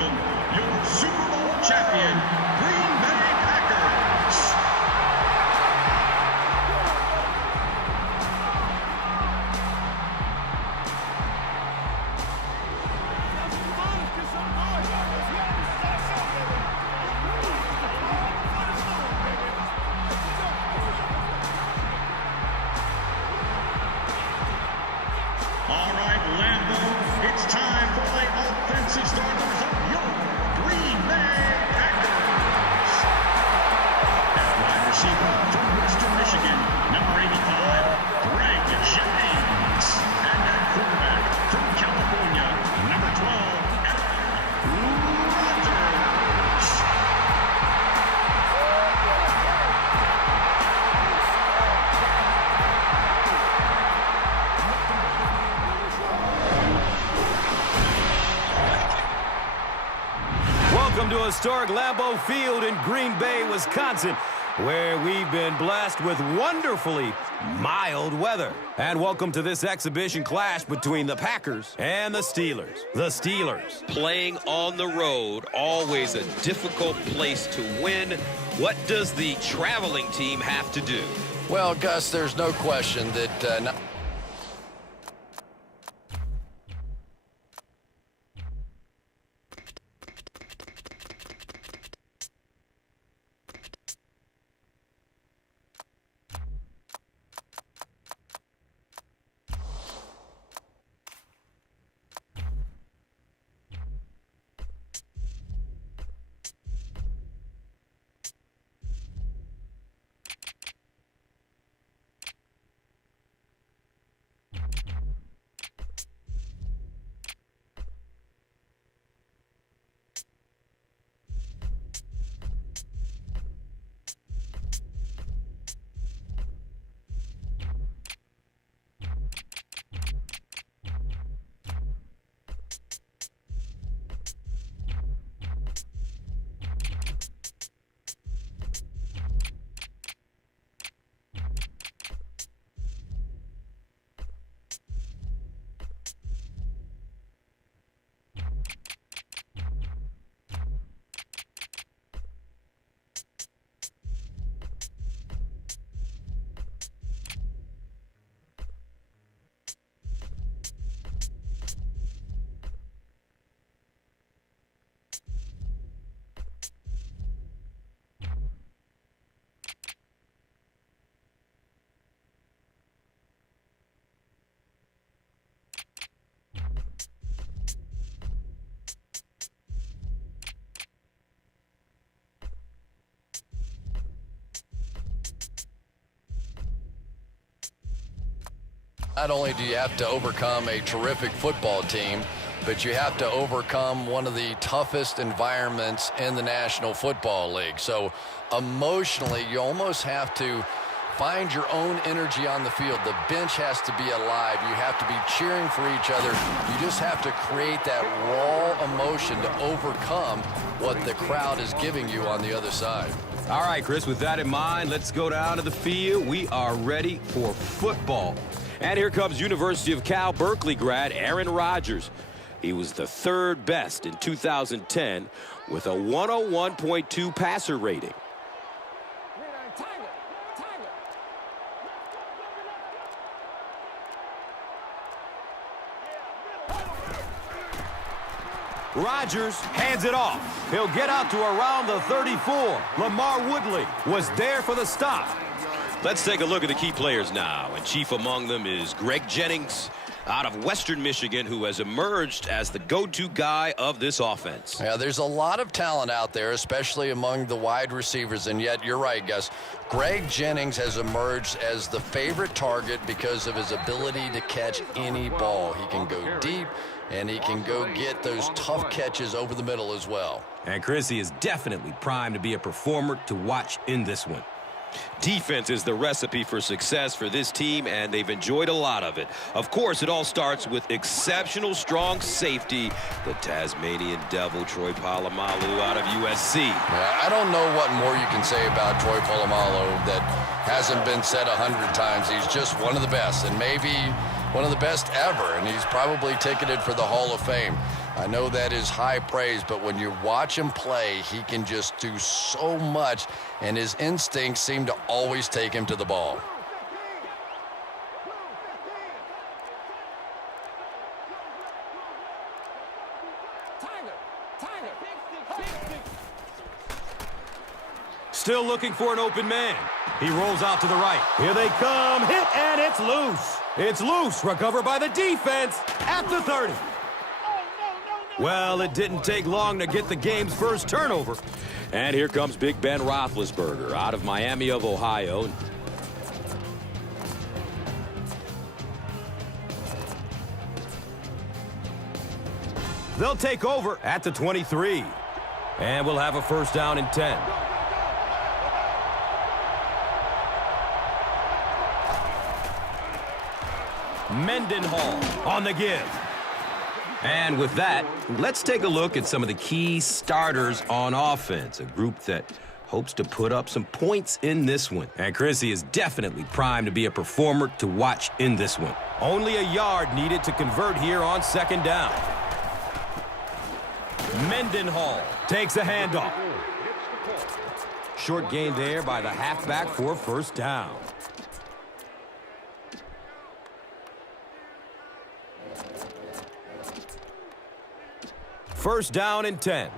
welcome your Super Bowl champion, Green Bay Packers. All right, Lambeau, it's time for the offensive starters of your Green Bay Packers. At wide receiver from Western Michigan, number 85, Greg Jennings. And at quarterback from California, number 12, Aaron Rodgers. Welcome to historic Lambeau Field in Green Bay, Wisconsin, where we've been blessed with wonderfully mild weather. And welcome to this exhibition clash between the Packers and the Steelers. The Steelers. Playing on the road, always a difficult place to win. What does the traveling team have to do? Well, Gus, there's no question that not only do you have to overcome a terrific football team, but you have to overcome one of the toughest environments in the National Football League. So emotionally, you almost have to find your own energy on the field. The bench has to be alive. You have to be cheering for each other. You just have to create that raw emotion to overcome what the crowd is giving you on the other side. All right, Chris, with that in mind, let's go down to the field. We are ready for football. And here comes University of Cal Berkeley grad Aaron Rodgers. He was the third best in 2010 with a 101.2 passer rating. Rodgers hands it off. He'll get out to around the 34. Lamar Woodley was there for the stop. Let's take a look at the key players now, and chief among them is Greg Jennings out of Western Michigan, who has emerged as the go-to guy of this offense. Yeah, there's a lot of talent out there, especially among the wide receivers, and yet you're right, Gus. Greg Jennings has emerged as the favorite target because of his ability to catch any ball. He can go deep, and he can go get those tough catches over the middle as well. And Chris, he is definitely primed to be a performer to watch in this one. Defense is the recipe for success for this team, and they've enjoyed a lot of it. Of course, it all starts with exceptional strong safety, the Tasmanian Devil, Troy Polamalu out of USC. Yeah, I don't know what more you can say about Troy Polamalu that hasn't been said 100 times. He's just one of the best, and maybe one of the best ever, and he's probably ticketed for the Hall of Fame. I know that is high praise, but when you watch him play, he can just do so much, and his instincts seem to always take him to the ball. Still looking for an open man. He rolls out to the right. Here they come. Hit, and it's loose. It's loose. Recovered by the defense at the 30. Well, it didn't take long to get the game's first turnover. And here comes Big Ben Roethlisberger out of Miami of Ohio. They'll take over at the 23. And we'll have a first down and 10. Mendenhall on the give. And with that, let's take a look at some of the key starters on offense, a group that hopes to put up some points in this one. And Chrissy is definitely primed to be a performer to watch in this one. Only a yard needed to convert here on second down. Mendenhall takes a handoff. Short gain there by the halfback for first down. First down and 10.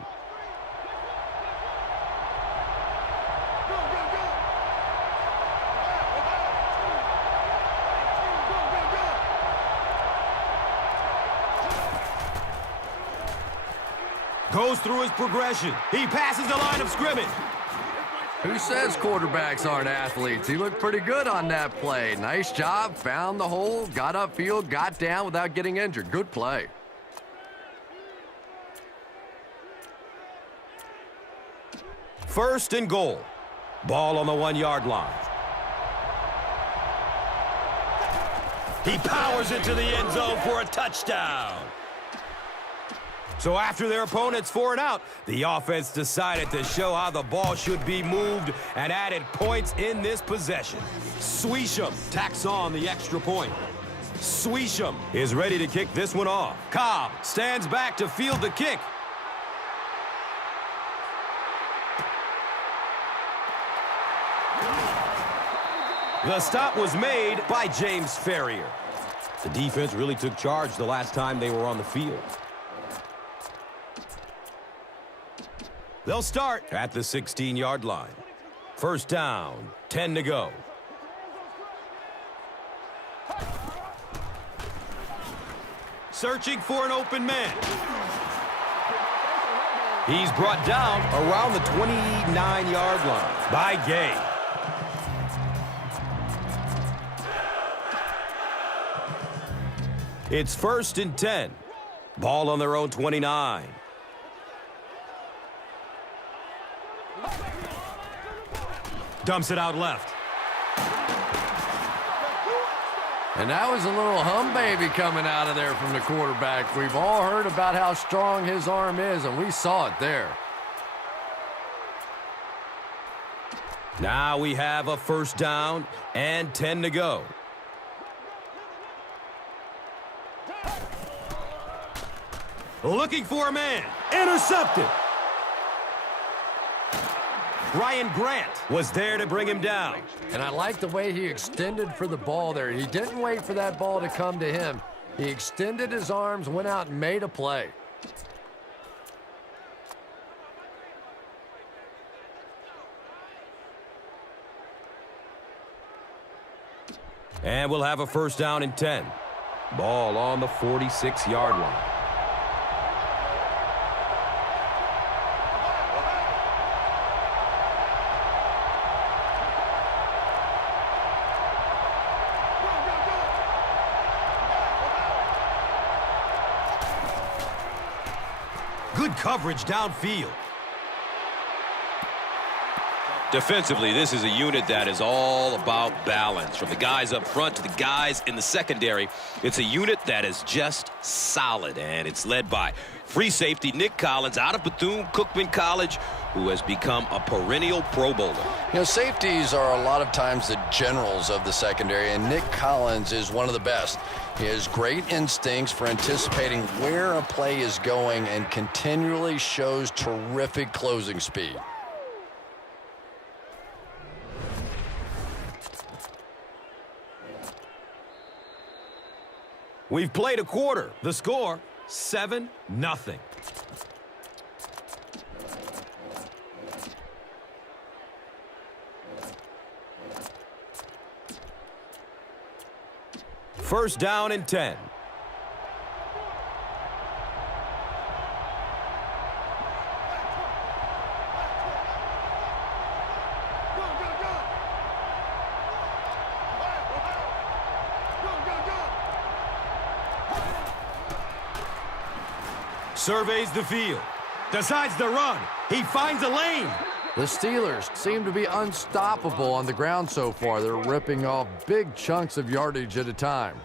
Goes through his progression. He passes the line of scrimmage. Who says quarterbacks aren't athletes? He looked pretty good on that play. Nice job, found the hole, got upfield, got down without getting injured. Good play. First and goal. Ball on the 1-yard line. He powers into the end zone for a touchdown. So after their opponent's 4 and out, the offense decided to show how the ball should be moved and added points in this possession. Swisham tacks on the extra point. Swisham is ready to kick this one off. Cobb stands back to field the kick. The stop was made by James Ferrier. The defense really took charge the last time they were on the field. They'll start at the 16-yard line. First down, 10 to go. Searching for an open man. He's brought down around the 29-yard line by Gay. It's first and 10. Ball on their own 29. Dumps it out left. And that was a little hum baby coming out of there from the quarterback. We've all heard about how strong his arm is, and we saw it there. Now we have a first down and 10 to go. Looking for a man. Intercepted. Ryan Grant was there to bring him down. And I like the way he extended for the ball there. He didn't wait for that ball to come to him. He extended his arms, went out and made a play. And we'll have a first down and 10. Ball on the 46-yard line. Good coverage downfield. Defensively, this is a unit that is all about balance. From the guys up front to the guys in the secondary, it's a unit that is just solid, and it's led by free safety Nick Collins out of Bethune-Cookman College, who has become a perennial Pro Bowler. You know, safeties are a lot of times the generals of the secondary, and Nick Collins is one of the best. He has great instincts for anticipating where a play is going and continually shows terrific closing speed. We've played a quarter. The score, 7-0. First down and 10. Surveys the field. Decides to run. He finds a lane. The Steelers seem to be unstoppable on the ground so far. They're ripping off big chunks of yardage at a time.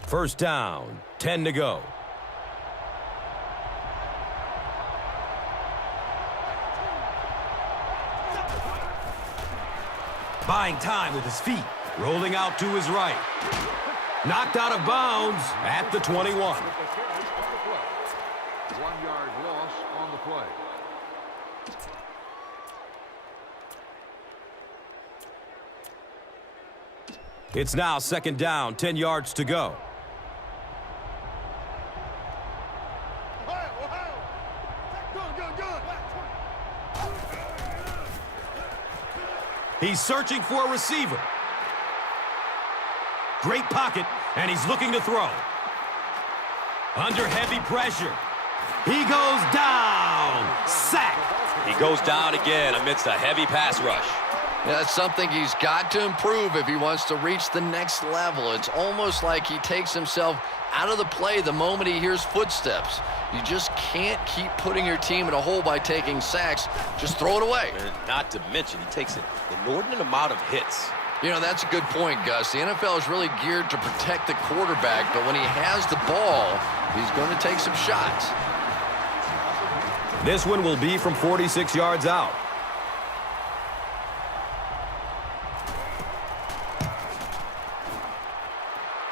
First down, 10 to go. Buying time with his feet. Rolling out to his right. Knocked out of bounds at the 21. 1 yard loss on the play. It's now second down, 10 yards to go. He's searching for a receiver. Great pocket, and he's looking to throw. Under heavy pressure. He goes down. Sack. He goes down again amidst a heavy pass rush. Yeah, that's something he's got to improve if he wants to reach the next level. It's almost like he takes himself out of the play the moment he hears footsteps. You just can't keep putting your team in a hole by taking sacks. Just throw it away. And not to mention, he takes an inordinate amount of hits. You know, that's a good point, Gus. The NFL is really geared to protect the quarterback, but when he has the ball, he's going to take some shots. This one will be from 46 yards out.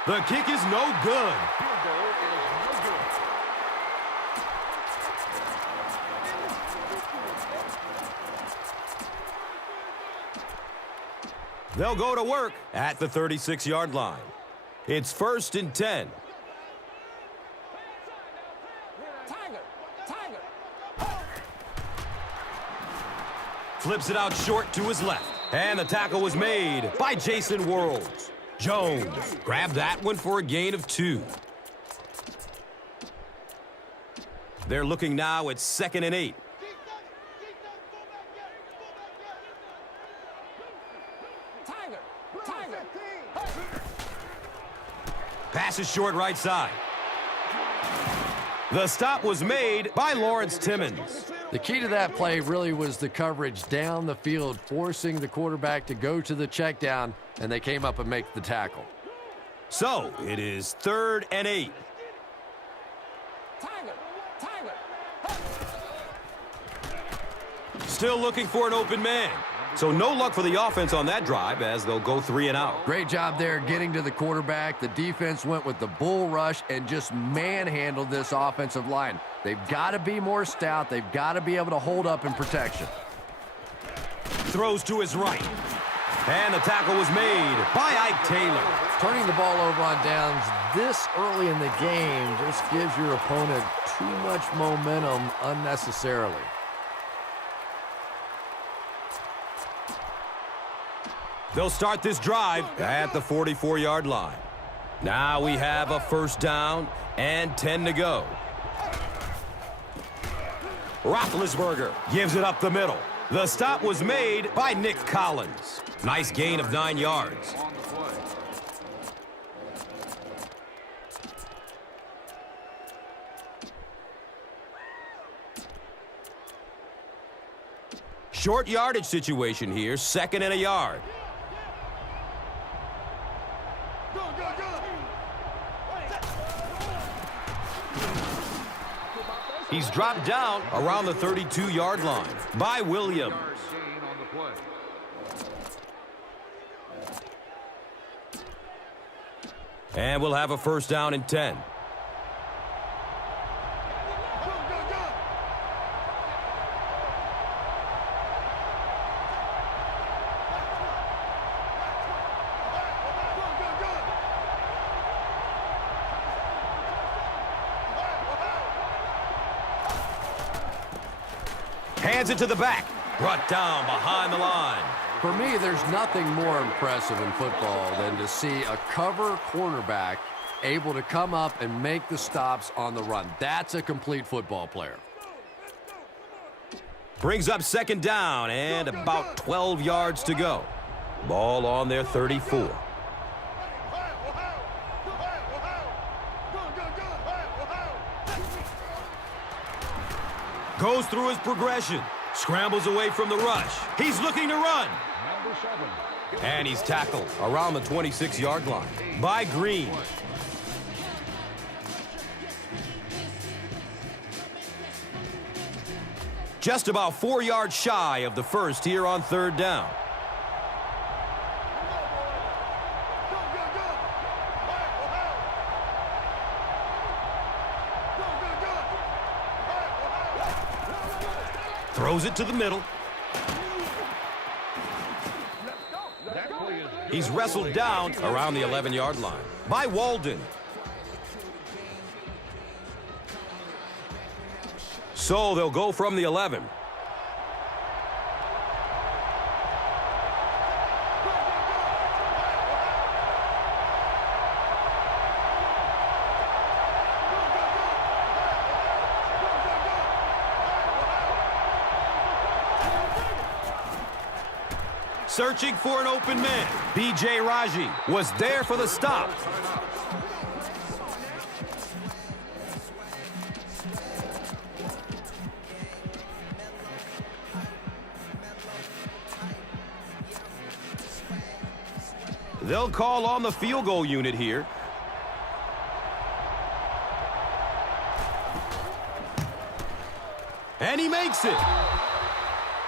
The kick is no good. Field goal is no good. They'll go to work at the 36-yard line. It's first and 10. Flips it out short to his left. And the tackle was made by Jason Worlds. Jones grabbed that one for a gain of 2. They're looking now at 2nd and 8. Pass is short right side. The stop was made by Lawrence Timmons. The key to that play really was the coverage down the field, forcing the quarterback to go to the check down, and they came up and make the tackle. So it is 3rd and 8. Still looking for an open man. So no luck for the offense on that drive as they'll go 3 and out. Great job there getting to the quarterback. The defense went with the bull rush and just manhandled this offensive line. They've got to be more stout. They've got to be able to hold up in protection. Throws to his right. And the tackle was made by Ike Taylor. Turning the ball over on downs this early in the game just gives your opponent too much momentum unnecessarily. They'll start this drive at the 44-yard line. Now we have a first down and 10 to go. Roethlisberger gives it up the middle. The stop was made by Nick Collins. Nice gain of 9 yards. On the play. Short yardage situation here, 2nd and a yard. He's dropped down around the 32-yard line by Williams. Yard gain on the play. And we'll have a 1st down and 10. Hands it to the back. Brought down behind the line. For me, there's nothing more impressive in football than to see a cover cornerback able to come up and make the stops on the run. That's a complete football player. Brings up 2nd down and about 12 yards to go. Ball on their 34. Goes through his progression. Scrambles away from the rush. He's looking to run. Number 7. And he's tackled around the 26-yard line by Green. Just about 4 yards shy of the 1st here on 3rd down. Throws it to the middle. That play is He's wrestled down around the 11-yard line by Walden. So they'll go from the 11. Searching for an open man. B.J. Raji was there for the stop. They'll call on the field goal unit here. And he makes it.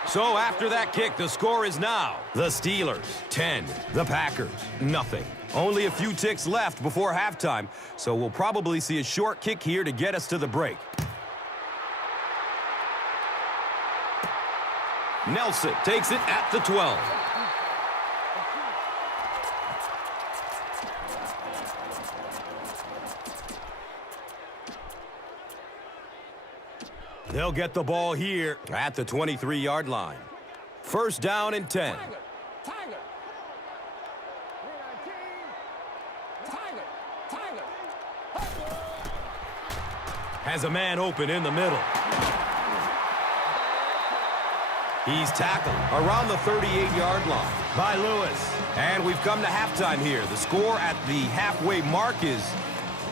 So after that kick, the score is now the Steelers 10, the Packers nothing. Only a few ticks left before halftime, so we'll probably see a short kick here to get us to the break. Nelson takes it at the 12. They'll get the ball here at the 23-yard line. 1st down and 10. Has a man open in the middle. He's tackled around the 38-yard line by Lewis. And we've come to halftime here. The score at the halfway mark is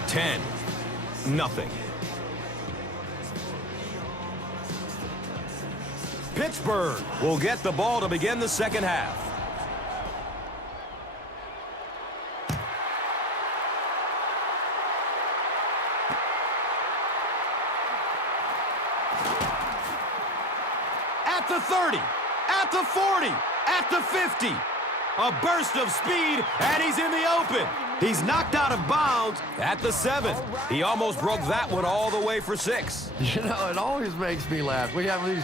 10-0. Pittsburgh will get the ball to begin the 2nd half. At the 30, at the 40, at the 50. A burst of speed, and he's in the open. He's knocked out of bounds at the 7. He almost broke that one all the way for 6. You know, it always makes me laugh. We have these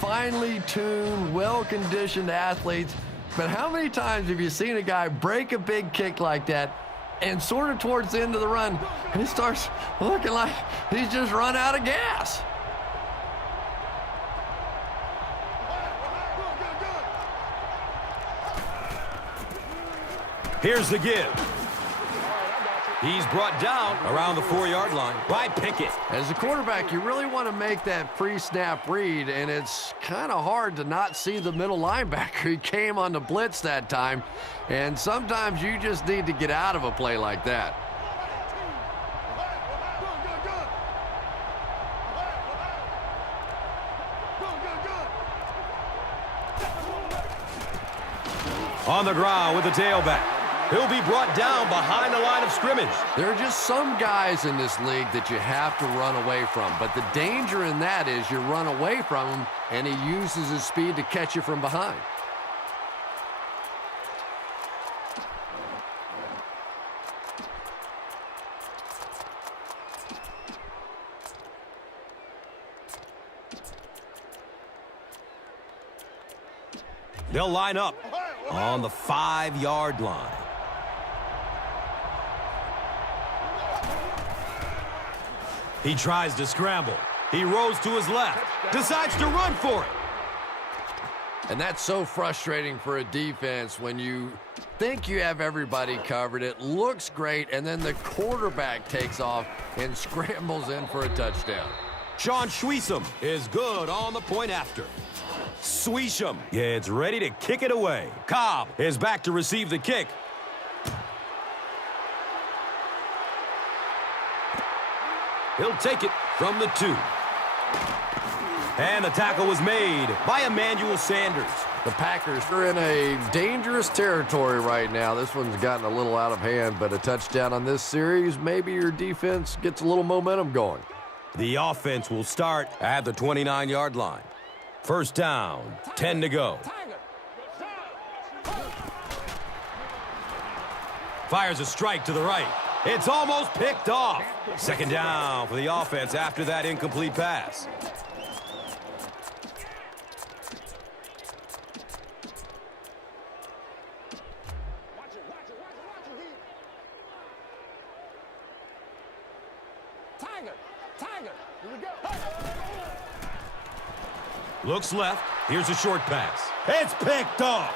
finely tuned, well-conditioned athletes, but how many times have you seen a guy break a big kick like that and sort of towards the end of the run, and he starts looking like he's just run out of gas? Here's the give. He's brought down around the 4-yard line by Pickett. As a quarterback, you really want to make that pre-snap read, and it's kind of hard to not see the middle linebacker. He came on the blitz that time, and sometimes you just need to get out of a play like that. On the ground with the tailback. He'll be brought down behind the line of scrimmage. There are just some guys in this league that you have to run away from. But the danger in that is you run away from him, and he uses his speed to catch you from behind. They'll line up on the 5-yard line. He tries to scramble. He rolls to his left, decides to run for it. And that's so frustrating for a defense when you think you have everybody covered. It looks great, and then the quarterback takes off and scrambles in for a touchdown. Sean Schweisom is good on the point after. Schweisom gets ready to kick it away. Cobb is back to receive the kick. He'll take it from the 2. And the tackle was made by Emmanuel Sanders. The Packers are in a dangerous territory right now. This one's gotten a little out of hand, but a touchdown on this series, maybe your defense gets a little momentum going. The offense will start at the 29-yard line. First down, 10 to go. Fires a strike to the right. It's almost picked off. Second down for the offense after that incomplete pass. Looks left. Here's a short pass. It's picked off.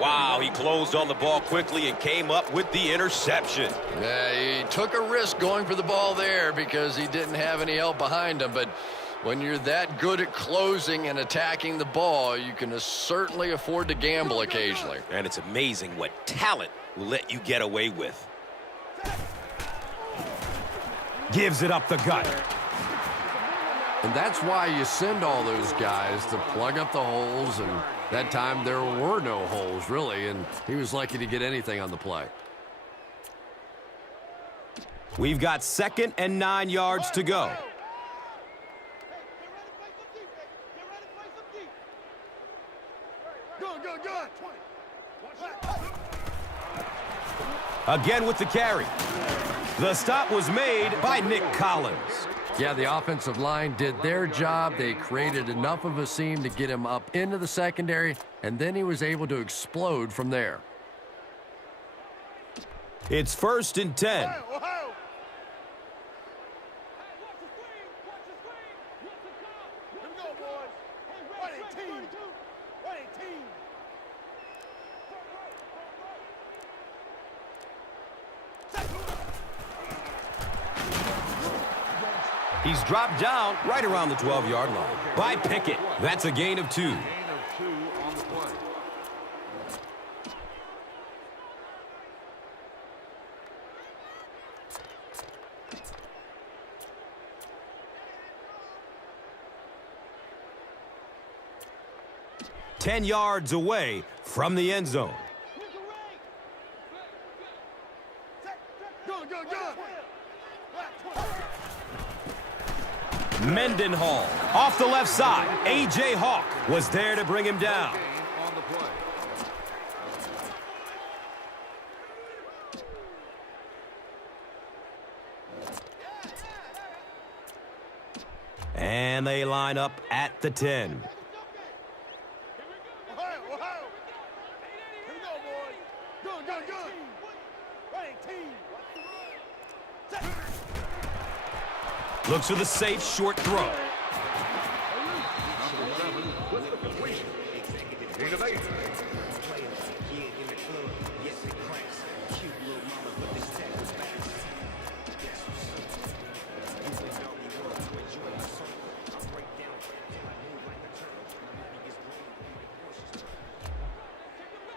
Wow, he closed on the ball quickly and came up with the interception. Yeah, he took a risk going for the ball there because he didn't have any help behind him. But when you're that good at closing and attacking the ball, you can certainly afford to gamble occasionally. And it's amazing what talent will let you get away with. Gives it up the gut. And that's why you send all those guys to plug up the holes, and that time there were no holes, really, and he was lucky to get anything on the play. We've got 2nd and 9 yards to go. Again with the carry. The stop was made by Nick Collins. Yeah, the offensive line did their job. They created enough of a seam to get him up into the secondary, and then he was able to explode from there. It's 1st and 10. He's dropped down right around the 12-yard line by Pickett. That's a gain of 2. Gain of 2 on the play. Ten yards away from the end zone. Mendenhall off the left side. A.J. Hawk was there to bring him down. Gain on the play. And they line up at the 10. Looks for the safe short throw. Number 7 with the completion. Gain of 8.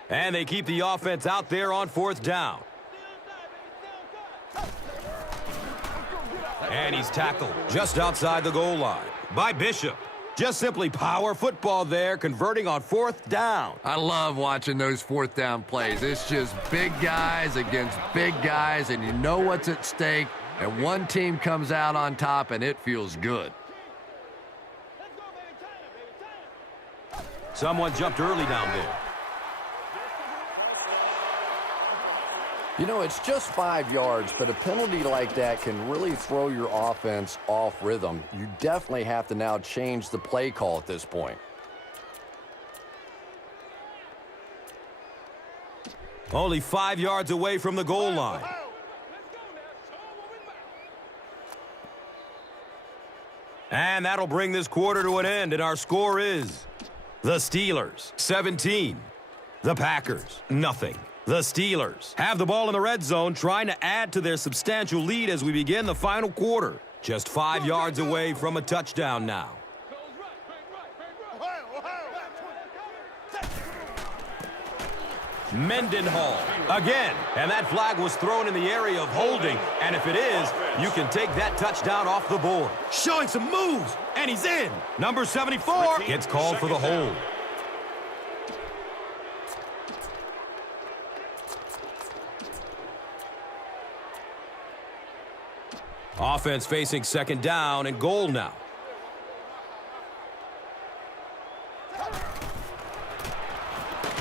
And they keep the offense out there on 4th down. And he's tackled just outside the goal line by Bishop. Just simply power football there, converting on 4th down. I love watching those 4th down plays. It's just big guys against big guys, and you know what's at stake, and one team comes out on top, and it feels good. Someone jumped early down there. You know, it's just 5 yards, but a penalty like that can really throw your offense off rhythm. You definitely have to now change the play call at this point. Only 5 yards away from the goal line. And that'll bring this quarter to an end, and our score is the Steelers 17, the Packers nothing. The Steelers have the ball in the red zone, trying to add to their substantial lead as we begin the final quarter. Just 5 yards away from a touchdown now. Mendenhall again, and that flag was thrown in the area of holding, and if it is, you can take that touchdown off the board. Showing some moves, and he's in. Number 74 gets called for the hold. Offense facing 2nd down and goal now.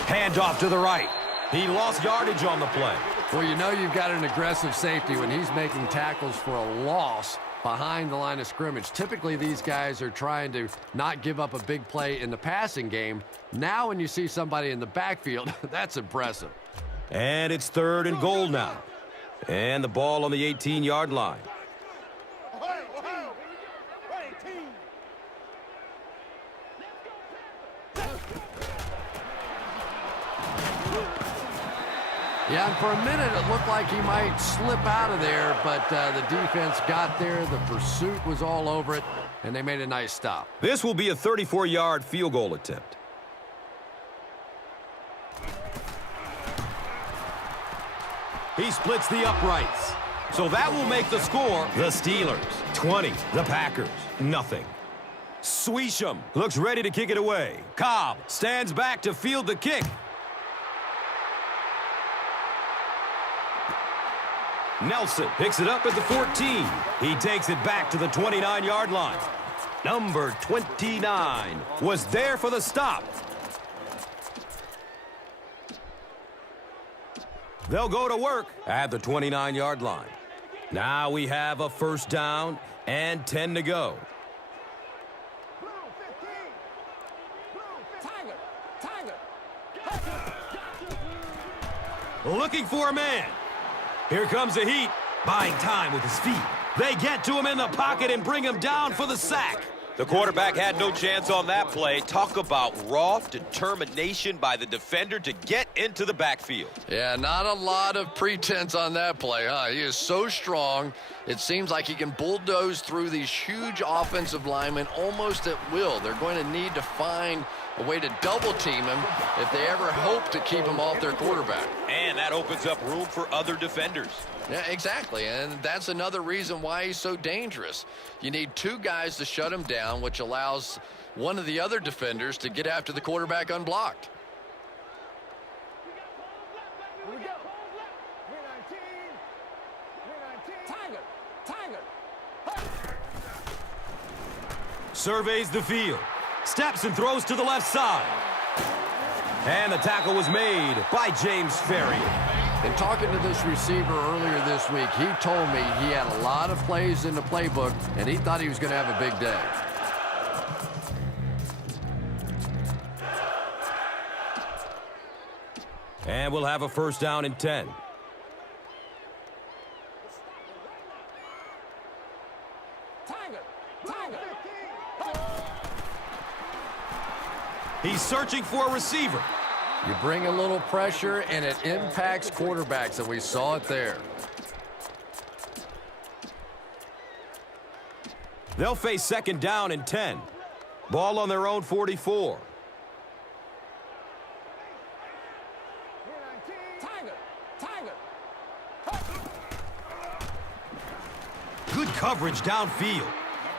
Handoff to the right. He lost yardage on the play. Well, you know you've got an aggressive safety when he's making tackles for a loss behind the line of scrimmage. Typically, these guys are trying to not give up a big play in the passing game. Now when you see somebody in the backfield, that's impressive. And it's 3rd and goal now. And the ball on the 18-yard line. Yeah, and for a minute it looked like he might slip out of there, but the defense got there, the pursuit was all over it, and they made a nice stop. This will be a 34-yard field goal attempt. He splits the uprights. So that will make the score the Steelers 20, the Packers nothing. Sweesham looks ready to kick it away. Cobb stands back to field the kick. Nelson picks it up at the 14. He takes it back to the 29-yard line. Number 29 was there for the stop. They'll go to work at the 29-yard line. Now we have a 1st down and 10 to go. Looking for a man. Here comes the heat, buying time with his feet. They get to him in the pocket and bring him down for the sack. The quarterback had no chance on that play. Talk about raw determination by the defender to get into the backfield. Yeah, not a lot of pretense on that play, huh? He is so strong, it seems like he can bulldoze through these huge offensive linemen almost at will. They're going to need to find a way to double team him if they ever hope to keep him off their quarterback. And that opens up room for other defenders. Yeah, exactly, and that's another reason why he's so dangerous. You need 2 guys to shut him down, which allows one of the other defenders to get after the quarterback unblocked. Surveys the field. Steps and throws to the left side. And the tackle was made by James Ferrier. In talking to this receiver earlier this week, he told me he had a lot of plays in the playbook, and he thought he was going to have a big day. And we'll have a 1st down and 10. He's searching for a receiver. You bring a little pressure, and it impacts quarterbacks, and we saw it there. They'll face 2nd down and 10. Ball on their own 44. Good coverage downfield.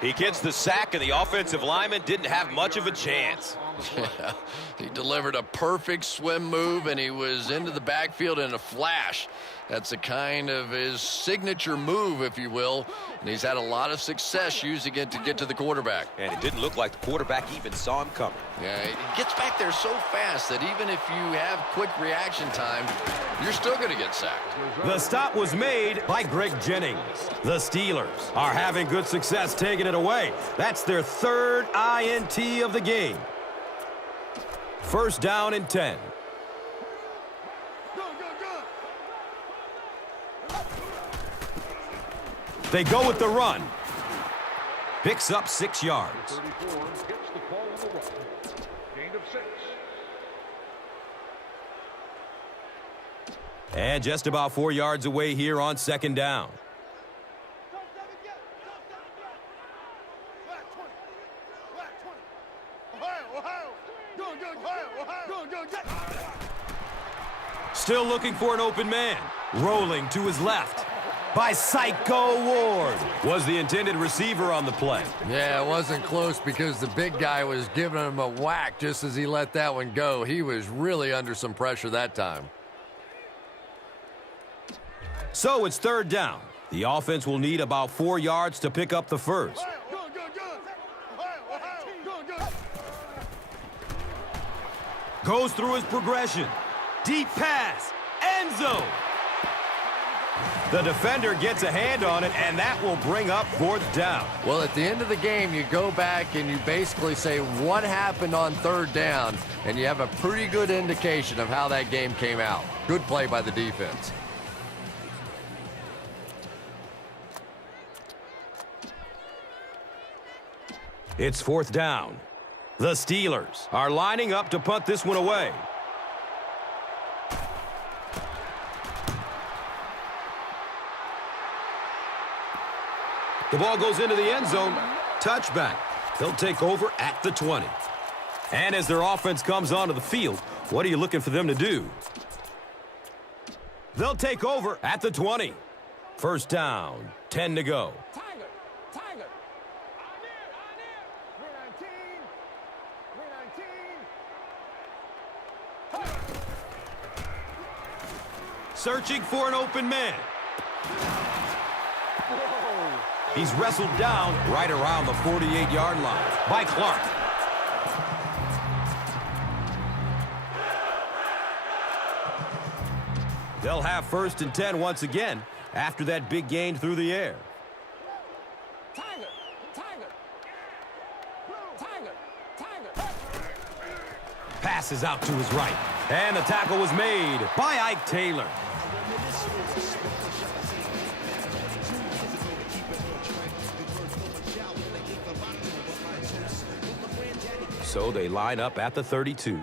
He gets the sack, and the offensive lineman didn't have much of a chance. Yeah, he delivered a perfect swim move, and he was into the backfield in a flash. That's a kind of his signature move, if you will, and he's had a lot of success using it to get to the quarterback. And it didn't look like the quarterback even saw him coming. Yeah, he gets back there so fast that even if you have quick reaction time, you're still going to get sacked. The stop was made by Greg Jennings. The Steelers are having good success taking it away. That's their third INT of the game. First down and 10. They go with the run. Picks up 6 yards. 34 hits the ball on the run. Gain of 6. And just about 4 yards away here on second down. Still looking for an open man. Rolling to his left. By Psycho Ward was the intended receiver on the play. Yeah, it wasn't close because the big guy was giving him a whack just as he let that one go. He was really under some pressure that time. So it's third down. The offense will need about 4 yards to pick up the first. Goes through his progression. Deep pass. End zone. The defender gets a hand on it, and that will bring up fourth down. Well, at the end of the game, you go back and you basically say what happened on third down, and you have a pretty good indication of how that game came out. Good play by the defense. It's fourth down. The Steelers are lining up to punt this one away. The ball goes into the end zone. Touchback. They'll take over at the 20. And as their offense comes onto the field, what are you looking for them to do? They'll take over at the 20. First down, 10 to go. Searching for an open man. He's wrestled down right around the 48-yard line by Clark. They'll have first and 10 once again after that big gain through the air. Passes out to his right. And the tackle was made by Ike Taylor. So they line up at the 32.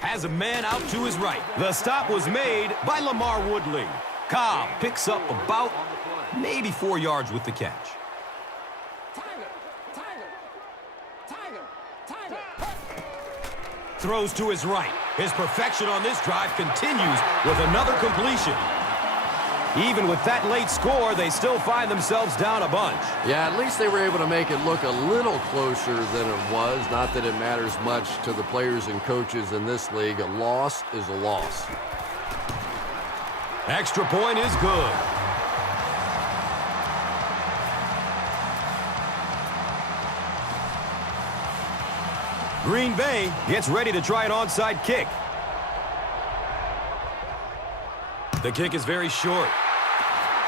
Has a man out to his right. The stop was made by Lamar Woodley. Cobb picks up about maybe 4 yards with the catch. Throws to his right. His perfection on this drive continues with another completion. Even with that late score, they still find themselves down a bunch. Yeah, at least they were able to make it look a little closer than it was. Not that it matters much to the players and coaches in this league. A loss is a loss. Extra point is good. Green Bay gets ready to try an onside kick. The kick is very short.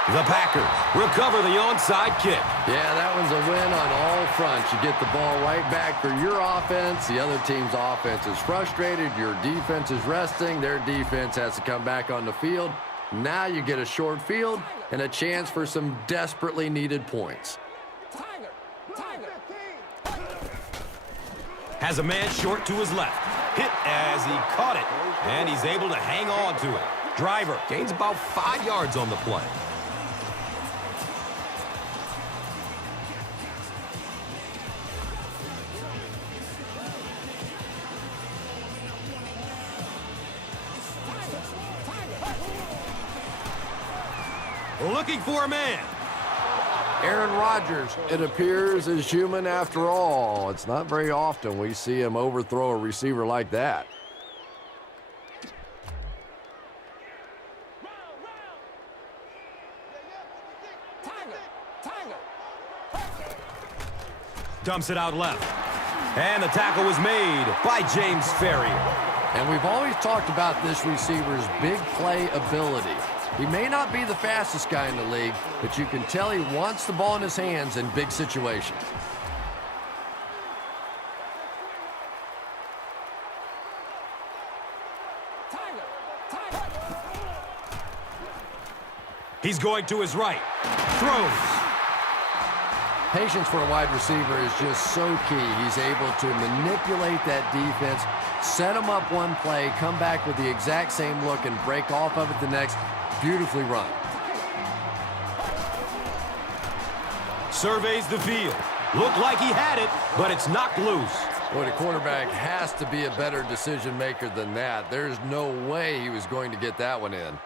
The Packers recover the onside kick. Yeah, that one's a win on all fronts. You get the ball right back for your offense. The other team's offense is frustrated. Your defense is resting. Their defense has to come back on the field. Now you get a short field and a chance for some desperately needed points. Has a man short to his left. Hit as he caught it, and he's able to hang on to it. Driver gains about 5 yards on the play. Looking for a man. Aaron Rodgers, it appears, is human after all. It's not very often we see him overthrow a receiver like that. Dumps it out left. And the tackle was made by James Ferrier. And we've always talked about this receiver's big play ability. He may not be the fastest guy in the league, but you can tell he wants the ball in his hands in big situations. He's going to his right. Throws. Patience for a wide receiver is just so key. He's able to manipulate that defense, set them up one play, come back with the exact same look, and break off of it the next. Beautifully run. Surveys the field. Looked like he had it, but it's knocked loose. Boy, the quarterback has to be a better decision maker than that. There's no way he was going to get that one in.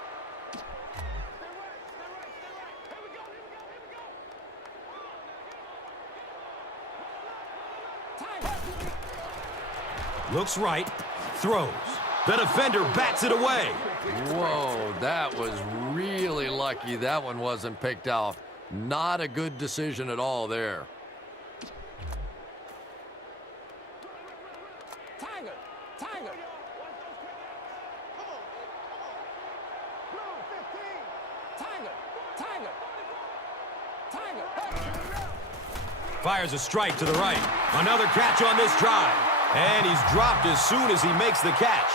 Looks right, throws. The defender bats it away. Whoa, that was really lucky that one wasn't picked off. Not a good decision at all there. Fires a strike to the right. Another catch on this drive. And he's dropped as soon as he makes the catch.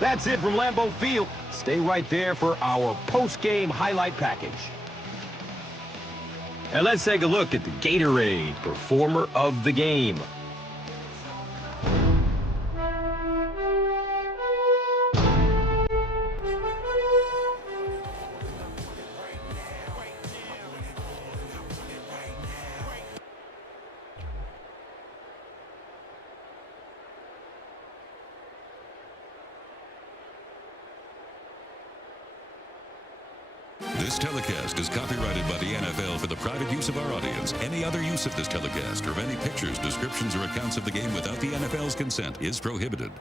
That's it from Lambeau Field. Stay right there for our post-game highlight package. And let's take a look at the Gatorade Performer of the Game. This telecast is copyrighted by the NFL for the private use of our audience. Any other use of this telecast or of any pictures, descriptions, or accounts of the game without the NFL's consent is prohibited.